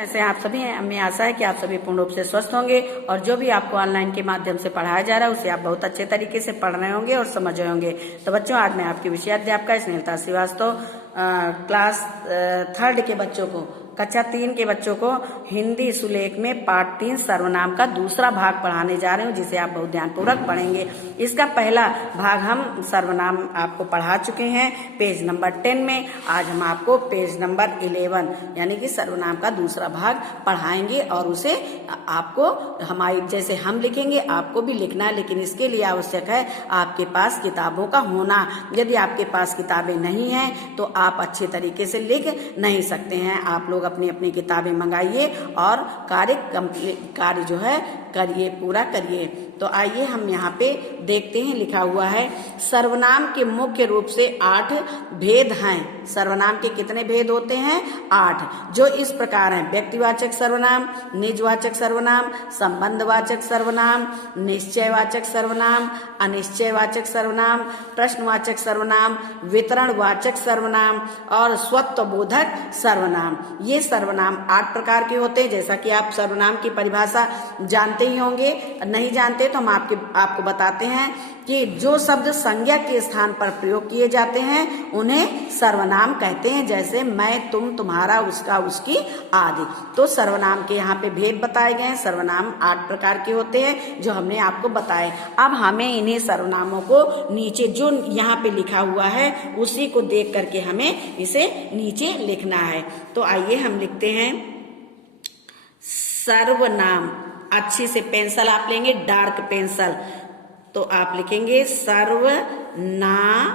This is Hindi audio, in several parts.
ऐसे आप सभी हैं। हमें आशा है कि आप सभी पूर्ण रूप से स्वस्थ होंगे और जो भी आपको ऑनलाइन के माध्यम से पढ़ाया जा रहा है उसे आप बहुत अच्छे तरीके से पढ़ रहे होंगे और समझ रहे होंगे। तो बच्चों, आज मैं आपकी विषयाध्यापिका स्नेहलता श्रीवास्तव क्लास 3rd के बच्चों को, कक्षा 3 के बच्चों को हिंदी सुलेख में पाठ 3 सर्वनाम का दूसरा भाग पढ़ाने जा रहे हूँ, जिसे आप बहुत ध्यानपूर्वक पढ़ेंगे। इसका पहला भाग हम सर्वनाम आपको पढ़ा चुके हैं पेज नंबर 10 में। आज हम आपको पेज नंबर 11 यानी कि सर्वनाम का दूसरा भाग पढ़ाएंगे और उसे आपको हमारी जैसे हम लिखेंगे आपको भी लिखना है, लेकिन इसके लिए आवश्यक है आपके पास किताबों का होना। यदि आपके पास किताबें नहीं हैं तो आप अच्छे तरीके से लिख नहीं सकते हैं। आप लोग अपनी अपनी किताबें मंगाइए और कार्य जो है करिए, पूरा करिए। तो आइए हम यहाँ पे देखते हैं, लिखा हुआ है सर्वनाम के मुख्य रूप से 8 भेद हैं। सर्वनाम के कितने भेद होते हैं? 8, जो इस प्रकार हैं: व्यक्तिवाचक सर्वनाम, निजवाचक सर्वनाम, संबंधवाचक सर्वनाम, निश्चयवाचक सर्वनाम, अनिश्चयवाचक सर्वनाम, प्रश्नवाचक सर्वनाम, वितरणवाचक सर्वनाम और स्वत्वबोधक सर्वनाम। ये सर्वनाम 8 प्रकार के होते हैं। जैसा कि आप सर्वनाम की परिभाषा जानते ही होंगे, नहीं जानते तो हम आपको बताते हैं कि जो शब्द संज्ञा के स्थान पर प्रयोग किए जाते हैं उन्हें सर्वनाम कहते हैं। जैसे मैं, तुम, तुम्हारा, उसका, उसकी आदि। तो सर्वनाम के यहाँ पे भेद बताए गए हैं। सर्वनाम 8 प्रकार के होते हैं जो हमने आपको बताए। अब हमें इन्हीं सर्वनामों को नीचे जो यहाँ पे लिखा हुआ है उसी को देख करके हमें इसे नीचे लिखना है। तो आइए हम लिखते हैं सर्वनाम। अच्छी से पेंसिल आप लेंगे, डार्क पेंसिल, तो आप लिखेंगे सर्वनाम।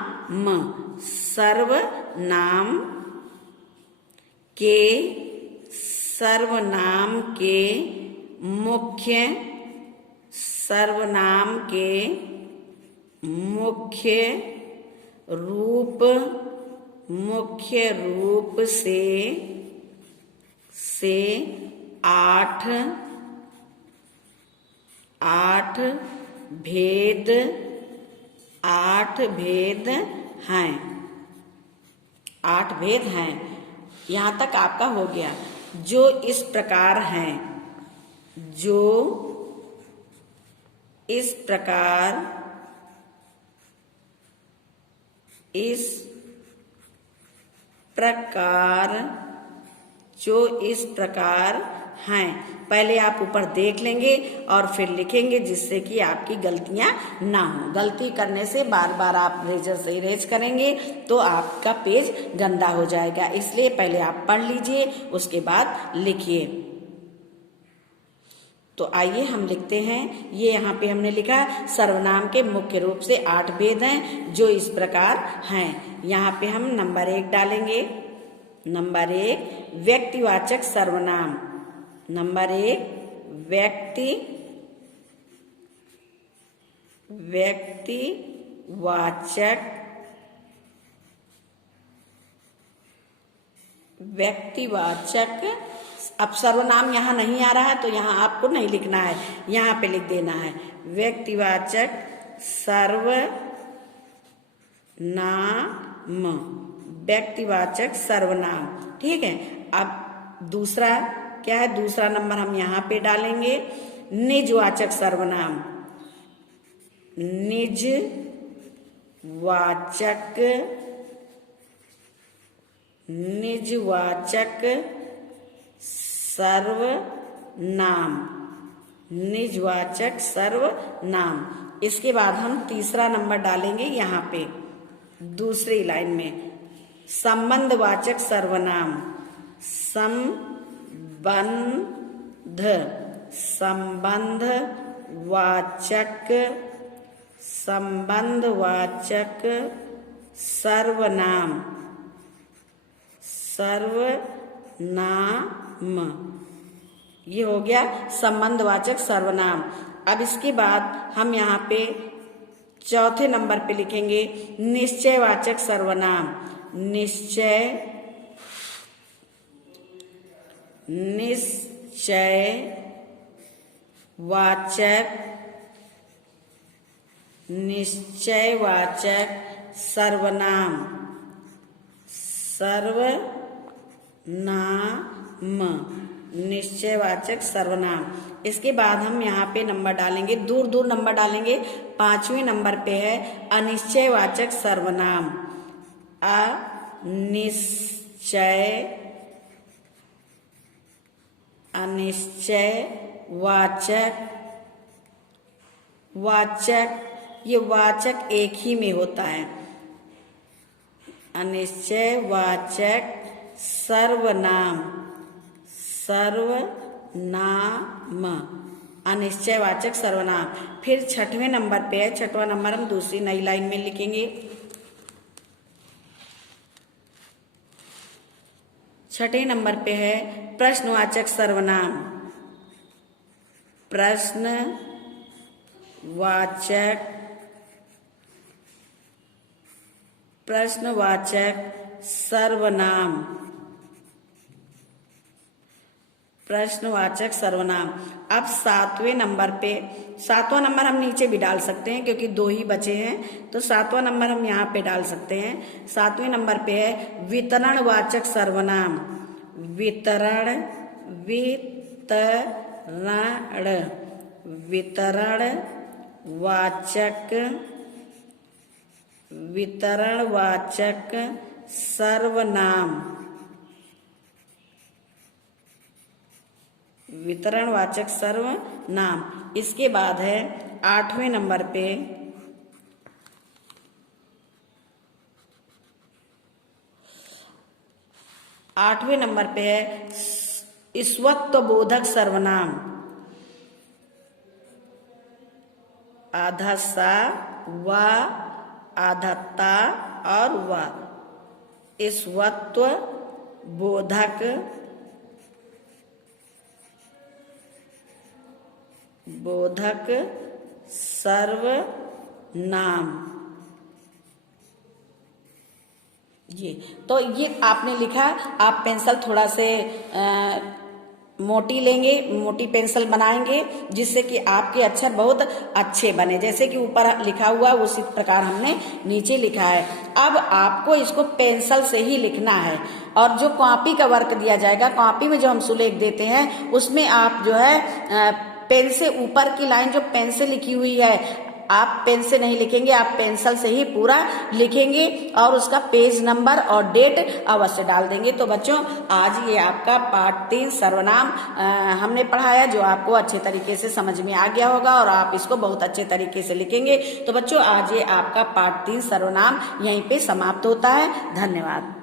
सर्वनाम के मुख्य रूप से 8 भेद हैं। 8 भेद हैं। यहाँ तक आपका हो गया। जो इस प्रकार हैं, जो इस प्रकार हैं। पहले आप ऊपर देख लेंगे और फिर लिखेंगे, जिससे कि आपकी गलतियां ना हो। गलती करने से बार बार आप रेजर से इरेज करेंगे तो आपका पेज गंदा हो जाएगा। इसलिए पहले आप पढ़ लीजिए, उसके बाद लिखिए। तो आइए हम लिखते हैं। ये यहाँ पे हमने लिखा सर्वनाम के मुख्य रूप से 8 भेद हैं जो इस प्रकार हैं। यहाँ पे हम नंबर 1 डालेंगे। नंबर 1 व्यक्तिवाचक सर्वनाम। नंबर 1 व्यक्तिवाचक। अब सर्वनाम यहाँ नहीं आ रहा है तो यहाँ आपको नहीं लिखना है, यहाँ पे लिख देना है व्यक्तिवाचक सर्वनाम। व्यक्तिवाचक सर्वनाम, ठीक है। अब दूसरा क्या है? दूसरा नंबर हम यहाँ पे डालेंगे निजवाचक सर्वनाम। निजवाचक सर्वनाम। निजवाचक सर्वनाम। इसके बाद हम तीसरा नंबर डालेंगे यहाँ पे दूसरी लाइन में संबंधवाचक सर्वनाम। संबंधवाचक सर्वनाम। ये हो गया संबंधवाचक सर्वनाम। अब इसके बाद हम यहाँ पे चौथे नंबर पे लिखेंगे निश्चयवाचक सर्वनाम। निश्चयवाचक सर्वनाम। निश्चयवाचक सर्वनाम। इसके बाद हम यहाँ पे नंबर डालेंगे, दूर दूर नंबर डालेंगे। 5वें नंबर पे है अनिश्चयवाचक सर्वनाम। अनिश्चयवाचक ये वाचक एक ही में होता है। अनिश्चयवाचक सर्वनाम, अनिश्चयवाचक सर्वनाम। फिर 6वें नंबर पे है, 6वां नंबर हम दूसरी नई लाइन में लिखेंगे। 6वें नंबर पे है प्रश्नवाचक सर्वनाम। प्रश्नवाचक सर्वनाम। प्रश्नवाचक सर्वनाम। अब 7वें नंबर पे, 7वां नंबर हम नीचे भी डाल सकते हैं क्योंकि 2 ही बचे हैं, तो 7वां नंबर हम यहाँ पे डाल सकते हैं। 7वें नंबर पे है वितरणवाचक सर्वनाम। वितरणवाचक सर्वनाम। वितरणवाचक सर्वनाम। इसके बाद है 8वें नंबर पे है स्वत्वबोधक सर्वनाम। आधा सा, वा, आधता और वा। स्वत्वबोधक सर्वनाम। ये तो ये आपने लिखा। आप पेंसिल थोड़ा से मोटी लेंगे, मोटी पेंसिल बनाएंगे जिससे कि आपके अक्षर बहुत अच्छे बने। जैसे कि ऊपर लिखा हुआ उसी प्रकार हमने नीचे लिखा है। अब आपको इसको पेंसिल से ही लिखना है और जो कॉपी का वर्क दिया जाएगा, कॉपी में जो हम सुलेख देते हैं उसमें आप जो है पेन से ऊपर की लाइन जो पेन से लिखी हुई है, आप पेन से नहीं लिखेंगे, आप पेंसिल से ही पूरा लिखेंगे और उसका पेज नंबर और डेट अवश्य डाल देंगे। तो बच्चों, आज ये आपका पार्ट 3 सर्वनाम हमने पढ़ाया, जो आपको अच्छे तरीके से समझ में आ गया होगा और आप इसको बहुत अच्छे तरीके से लिखेंगे। तो बच्चों, आज ये आपका पार्ट 3 सर्वनाम यहीं पे समाप्त होता है। धन्यवाद।